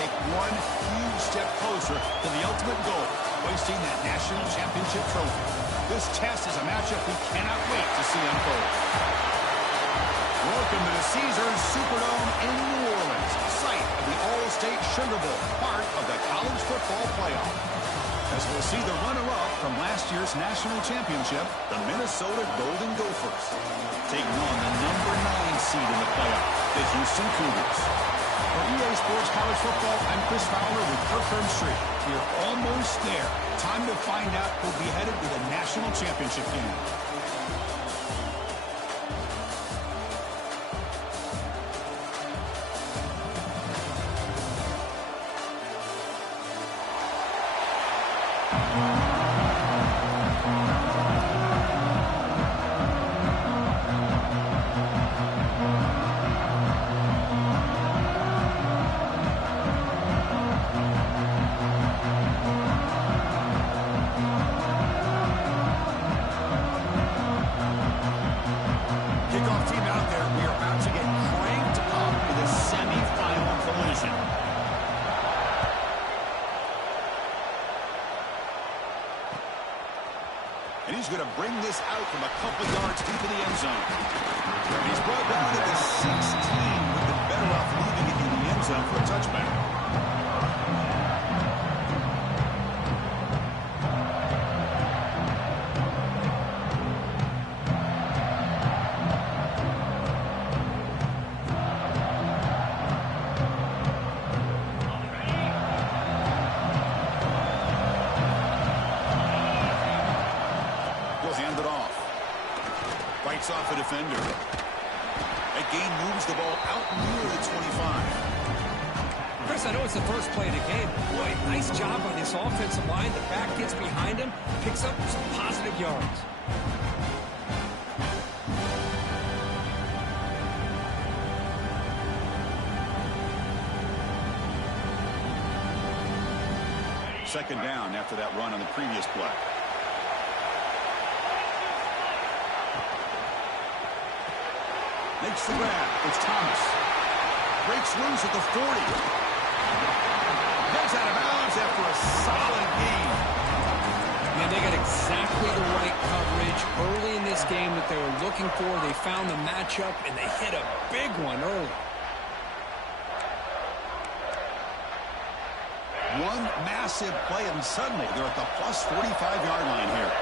take one huge step closer to the ultimate goal, hoisting that national championship trophy. This test is a matchup we cannot wait to see unfold. Welcome to the Caesars Superdome in New Orleans, site of the All-State Sugar Bowl, part of the college football playoff. As we'll see the runner-up from last year's national championship, the Minnesota Golden Gophers, taking on the number 9 seed in the playoff, the Houston Cougars. For EA Sports College Football, I'm Chris Fowler with Kirk Herbstreit. We're almost there. Time to find out who'll be headed to the national championship game. And he's going to bring this out from a couple yards deep in the end zone. And he's brought down to the 16. Would have been better off leaving it in the end zone for a touchback. Off a defender. That gain moves the ball out near the 25. Chris, I know it's the first play of the game. Boy, nice job on this offensive line. The back gets behind him, picks up some positive yards. Second down after that run on the previous play. Makes the grab. It's Thomas. Breaks loose at the 40. Goes out of bounds after a solid gain. Man, they got exactly the right coverage early in this game that they were looking for. They found the matchup, and they hit a big one early. One massive play, and suddenly they're at the plus 45-yard line here.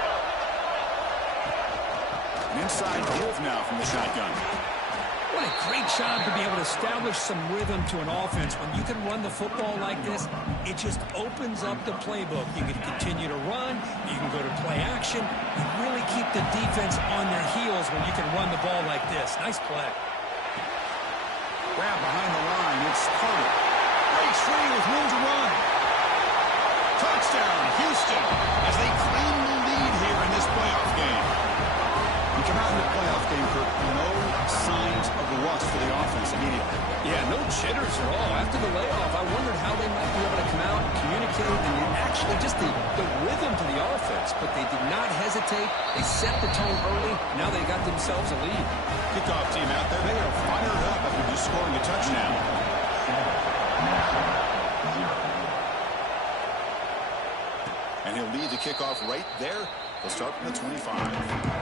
An inside give now from the shotgun. What a great job to be able to establish some rhythm to an offense. When you can run the football like this, it just opens up the playbook. You can continue to run. You can go to play action. You really keep the defense on their heels when you can run the ball like this. Nice play. Grab behind the line. It's Carter. Breaks free with room to run. Touchdown, Houston, as they claim the lead here in this playoff game. We come out in the playoff game for no signs of rust for the offense immediately. Yeah, no jitters at all. After the layoff, I wondered how they might be able to come out and communicate and actually just the rhythm to the offense. But they did not hesitate. They set the tone early. Now they got themselves a lead. Kickoff team out there. They are fired up after just scoring a touchdown. And he'll lead the kickoff right there. They'll start from the 25.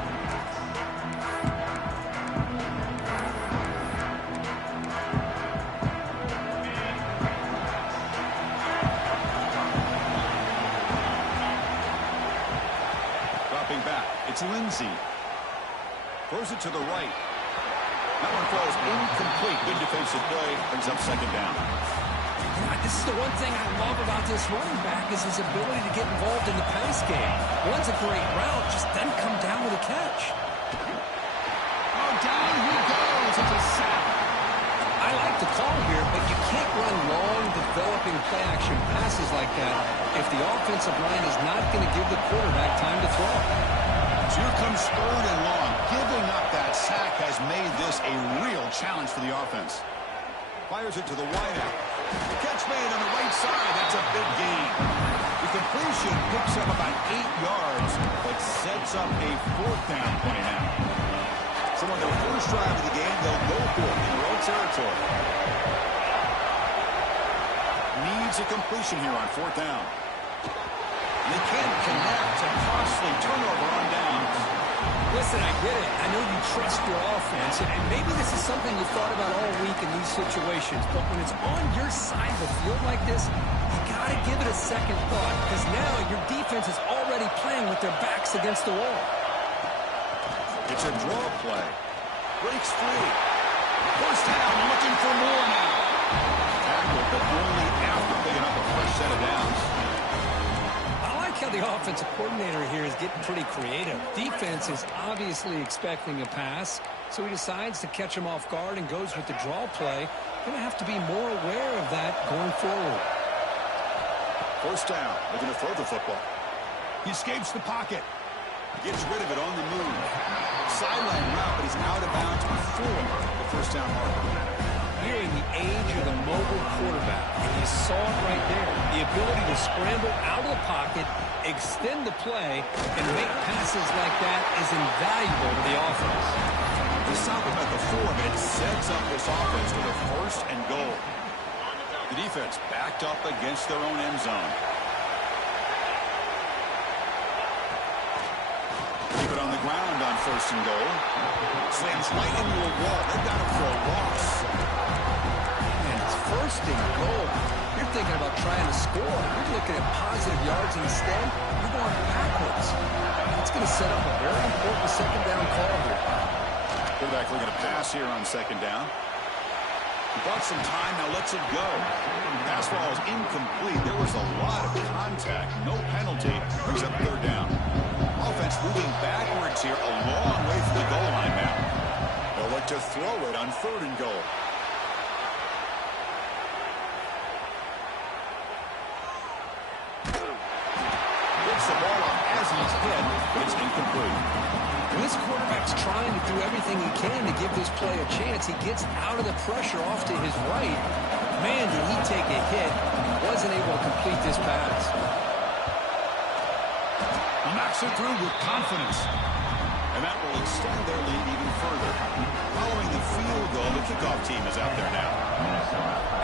It's Lindsey. Throws it to the right. That one falls incomplete. Good defensive play. Brings up second down. This is the one thing I love about this running back is his ability to get involved in the pass game. Runs a great route, just doesn't come down with a catch. Oh, down he goes. It's a sack. I like the call here, but you can't run long, developing play-action passes like that if the offensive line is not going to give the quarterback time to throw. So here comes third and long. Giving up that sack has made this a real challenge for the offense. Fires it to the wideout. The catch made on the right side. That's a big gain. The completion picks up about 8 yards, but sets up a fourth down play now. So on their first drive of the game, they'll go for it in their own territory. Easy completion here on fourth down. They can't connect. A costly turnover on downs. Listen, I get it. I know you trust your offense, and maybe this is something you thought about all week in these situations, but when it's on your side of the field like this, you got to give it a second thought, because now your defense is already playing with their backs against the wall. It's a draw play. Breaks free. First down, looking for more now. Tackled, but only after picking up a fresh set of downs. I like how the offensive coordinator here is getting pretty creative. Defense is obviously expecting a pass, so he decides to catch him off guard and goes with the draw play. Going to have to be more aware of that going forward. First down, looking to throw the football. He escapes the pocket. Gets rid of it on the move. Sideline route, but he's out of bounds before the first down marker. We're in the age of the mobile quarterback, and you saw it right there. The ability to scramble out of the pocket, extend the play, and make passes like that is invaluable to the offense. They stop him at the 4, but it sets up this offense with a first and goal. The defense backed up against their own end zone. Keep it on the ground on first and goal. Slams right into a wall. They've got him for a loss. And it's first and goal. You're thinking about trying to score. You're looking at positive yards instead. You're going backwards. That's going to set up a very important second down call here. Quarterback looking to pass here on second down. He bought some time, now lets it go. Pass ball is incomplete. There was a lot of contact. No penalty. Brings up third down. Offense moving backwards here a long way from the goal line now. They'll look to throw it on third and goal. Gets the ball up as he's hit, but it's incomplete. This quarterback's trying to do everything he can to give this play a chance. He gets out of the pressure off to his right. Man, did he take a hit. Wasn't able to complete this pass. He knocks it through with confidence. And that will extend their lead even further. Following the field goal, the kickoff team is out there now.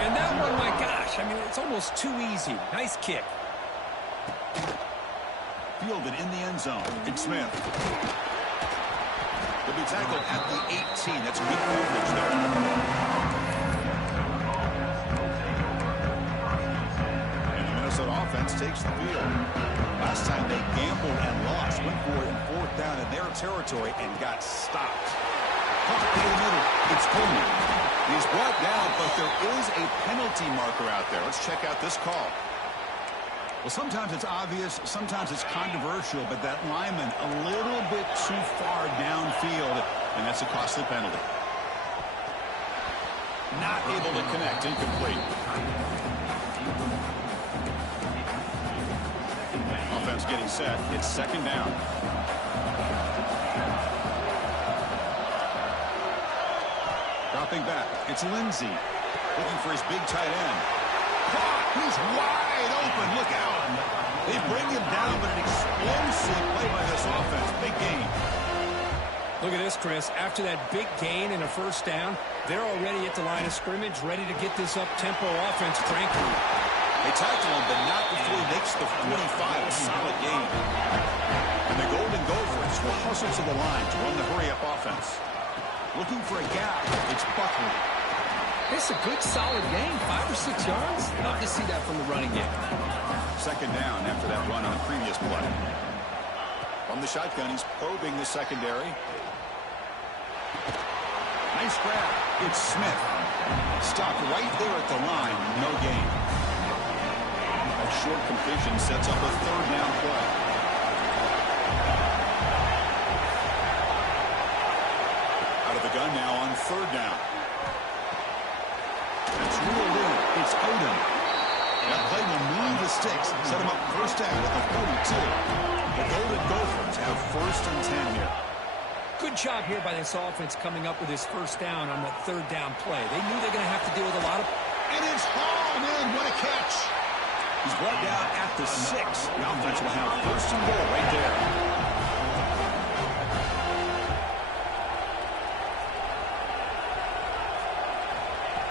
And that one, my gosh, I mean, it's almost too easy. Nice kick. Fielded in the end zone. It's Smith. He'll be tackled at the 18. That's good coverage there. And the Minnesota offense takes the field. Last time they gambled and lost. Went for it in fourth down in their territory and got stopped. Caught in the middle. It's Coleman. He's brought down, but there is a penalty marker out there. Let's check out this call. Well, sometimes it's obvious, sometimes it's controversial, but that lineman a little bit too far downfield, and that's a costly penalty. Not able to connect, incomplete. Offense getting set. It's second down. Dropping back. It's Lindsey looking for his big tight end. Caught. He's wide open. Look out. They bring him down, but an explosive play by this offense. Big gain. Look at this, Chris. After that big gain and a first down, they're already at the line of scrimmage, ready to get this up-tempo offense cranking. They tackle him, but not before he makes the 45. A solid gain. And the Golden Gophers will hustle to the line to run the hurry-up offense. Looking for a gap. It's Buckley. It's a good, solid game. 5 or 6 yards. Love to see that from the running game. Second down after that run on the previous play. From the shotgun, he's probing the secondary. Nice grab. It's Smith. Stopped right there at the line. No gain. A short completion sets up a third down play. Out of the gun now on third down. It's reeled in. It's Odom. That play will move the sticks. Set him up first down at the 42. The Golden Gophers have first and 10 here. Good job here by this offense coming up with his first down on that third down play. They knew they were going to have to deal with a lot of... And it's hauled in. What a catch. He's brought down at the 6. The offense will have first and goal right there.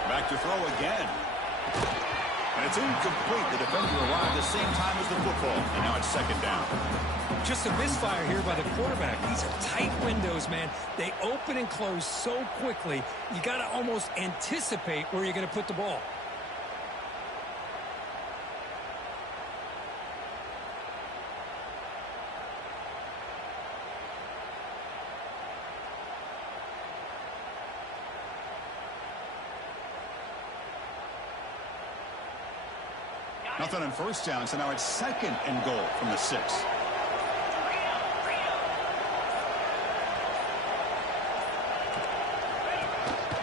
Back to throw again. And It's incomplete. The defender arrived the same time as the football, and now it's second down. Just a misfire here by the quarterback. These are tight windows, man. They open and close so quickly, you got to almost anticipate where you're going to put the ball. Nothing on first down, so now it's second and goal from the 6.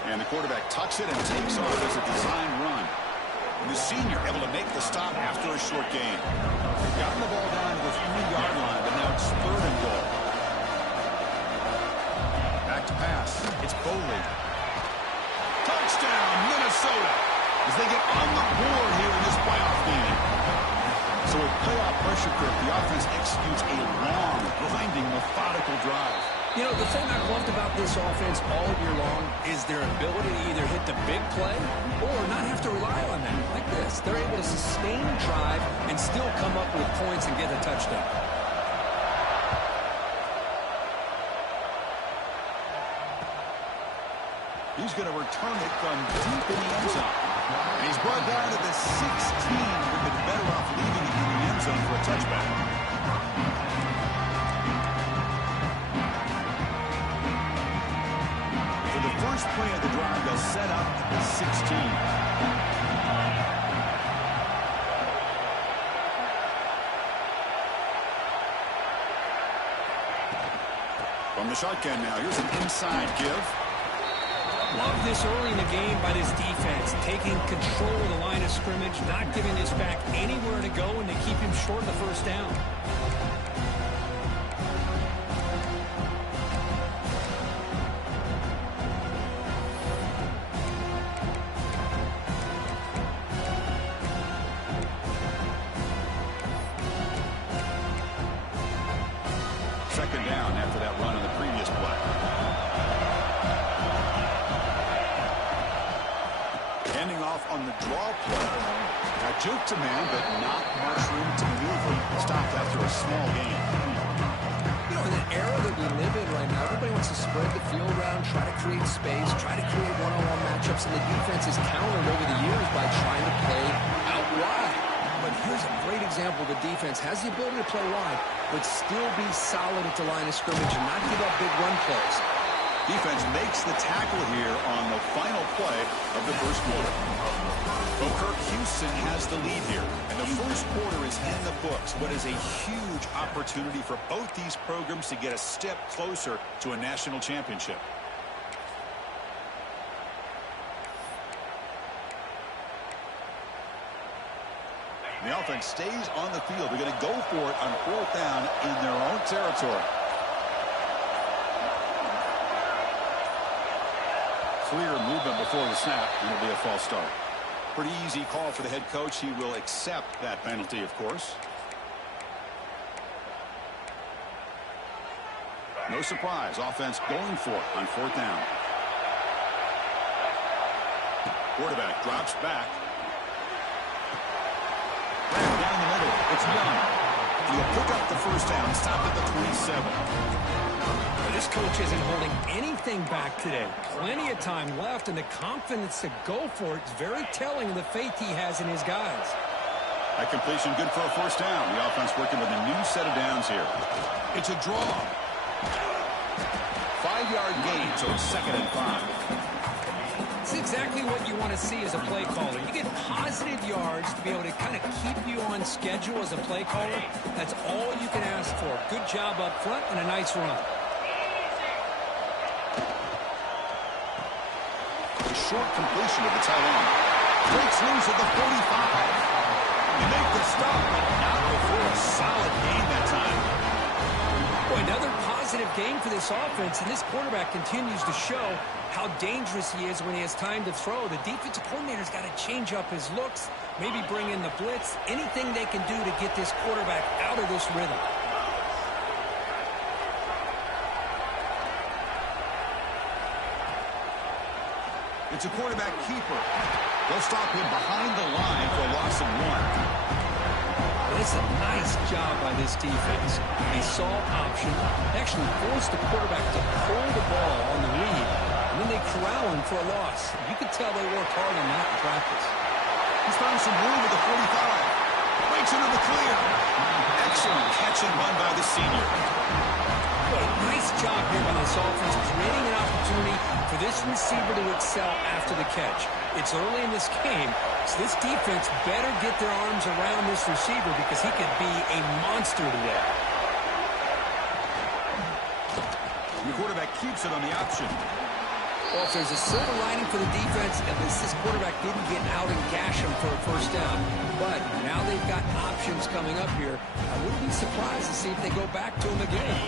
And the quarterback tucks it and takes off as a design run. And the senior able to make the stop after a short gain. They've gotten the ball down to the 3-yard line, but now it's third and goal. Back to pass. It's Boley. Touchdown, Minnesota, as they get on the board here in this playoff game. So with playoff pressure grip, the offense executes a long, grinding, methodical drive. You know, the thing I've loved about this offense all year long is their ability to either hit the big play or not have to rely on that. Like this, they're able to sustain a drive and still come up with points and get a touchdown. He's going to return it from deep in the end zone. And he's brought down to the 16. We've been better off leaving it in the end zone for a touchback. For the first play of the drive, they'll set up at the 16. From the shotgun now, here's an inside give. Love this early in the game by this defense, taking control of the line of scrimmage, not giving this back anywhere to go, and to keep him short of the first down. Second down after that run on the previous play. Ending off on the draw play. Now juke to man, but not much room to maneuver. Stopped after a small gain. You know, in the era that we live in right now, everybody wants to spread the field around, try to create space, try to create one-on-one matchups, and the defense has countered over the years by trying to play out wide. But here's a great example. The defense has the ability to play wide, but still be solid at the line of scrimmage and not give up big run plays. Defense makes the tackle here on the final play of the first quarter. Well, Kirk, Houston has the lead here, and the first quarter is in the books. What is a huge opportunity for both these programs to get a step closer to a national championship. The offense stays on the field. They're going to go for it on fourth down in their own territory. Clear movement before the snap, and it'll be a false start. Pretty easy call for the head coach. He will accept that penalty, of course. No surprise. Offense going for it on fourth down. Quarterback drops back. Right down the middle. It's Young. And he'll pick up the first down. Stopped at the 27. This coach isn't holding anything back today. Plenty of time left, and the confidence to go for it is very telling of the faith he has in his guys. That completion good for a first down. The offense working with a new set of downs here. It's a draw. 5-yard gain, so it's 2nd and 5. It's exactly what you want to see as a play caller. You get positive yards to be able to kind of keep you on schedule as a play caller. That's all you can ask for. Good job up front and a nice run. A short completion of the tight end. Breaks loose at the 45. You make the stop, but not before a solid gain that time. Boy, another positive game for this offense, and this quarterback continues to show how dangerous he is when he has time to throw. The defensive coordinator's got to change up his looks, maybe bring in the blitz, anything they can do to get this quarterback out of this rhythm. It's a quarterback keeper. They'll stop him behind the line for a loss of 1. It's a nice job by this defense. They saw option, actually forced the quarterback to pull the ball on the read, and then they corral him for a loss. You could tell they worked hard on that in practice. He's found some room at the 45. Breaks into the clear. Excellent catch and run by the senior. Boy, nice job here by this offense, creating an opportunity for this receiver to excel after the catch. It's early in this game, so this defense better get their arms around this receiver because he could be a monster today. The quarterback keeps it on the option. Well, if there's a silver lining for the defense, at least this quarterback didn't get out and gash him for a first down. But now they've got options coming up here. I wouldn't be surprised to see if they go back to him again.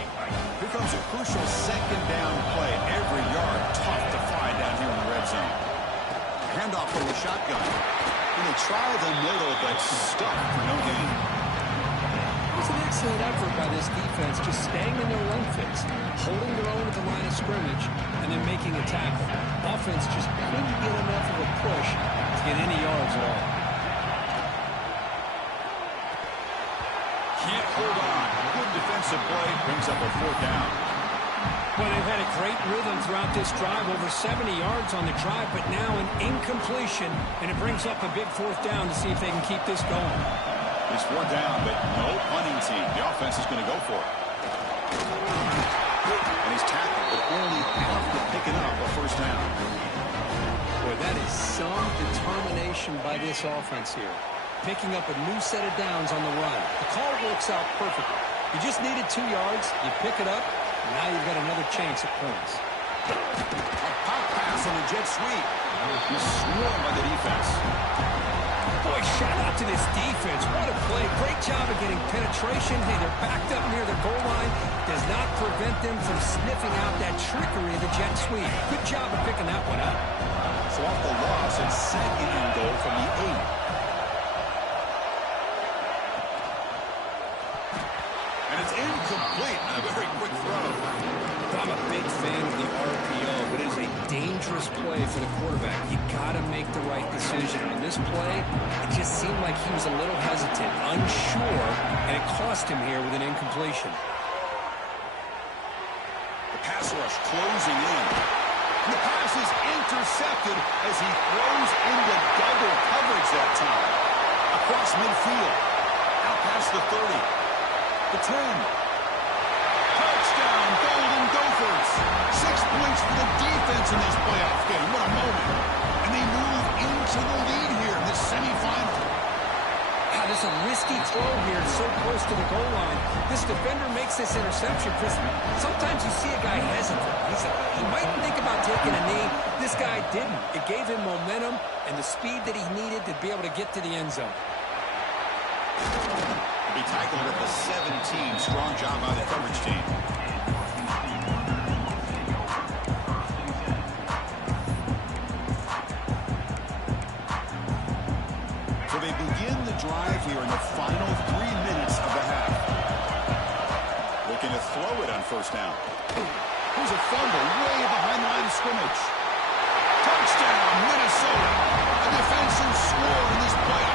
Here comes a crucial second down play. Every yard tough to find down here in the red zone. Handoff from the shotgun. And they try the middle, but stuck for no gain. It's an excellent effort by this defense, just staying in their run fits, holding their own at the line of scrimmage, and then making a tackle. Offense just couldn't get enough of a push to get any yards at all. Can't hold on. Good defensive play brings up a fourth down. Well, they've had a great rhythm throughout this drive, over 70 yards on the drive, but now an incompletion, and it brings up a big fourth down to see if they can keep this going. It's fourth down, but no punting team. The offense is going to go for it. And he's tackled, but only after picking up a first down. Boy, that is some determination by this offense here. Picking up a new set of downs on the run. The call works out perfectly. You just needed 2 yards, you pick it up, and now you've got another chance at points. A pop pass on the jet sweep. He's swarmed by the defense. Boy, shout out to this defense. What a play. Great job of getting penetration. Hey, they're backed up near the goal line. Does not prevent them from sniffing out that trickery of the jet sweep. Good job of picking that one up. So off the loss, it's second and goal from the 8. And it's incomplete on a very quick throw. I'm a big fan of the RPO, but it is a dangerous play for the quarterback. You got to make the right decision. On this play, it just seemed like he was a little hesitant, unsure, and it cost him here with an incompletion. The pass rush closing in. And the pass is intercepted as he throws into double coverage that time. Across midfield. Out past the 30. The 10. Touchdown, Golden Gophers. 6 points for the defense in this playoff game. What a moment. And they move into the lead here in this semifinal. Wow, there's a risky throw here so close to the goal line. This defender makes this interception, Chris. Sometimes you see a guy hesitant. He might think about taking a knee. This guy didn't. It gave him momentum and the speed that he needed to be able to get to the end zone. Be tackled at the 17. Strong job by the coverage team. So they begin the drive here in the final 3 minutes of the half. Looking to throw it on first down. Here's a fumble way behind the line of scrimmage. Touchdown, Minnesota. A defensive score in this playoff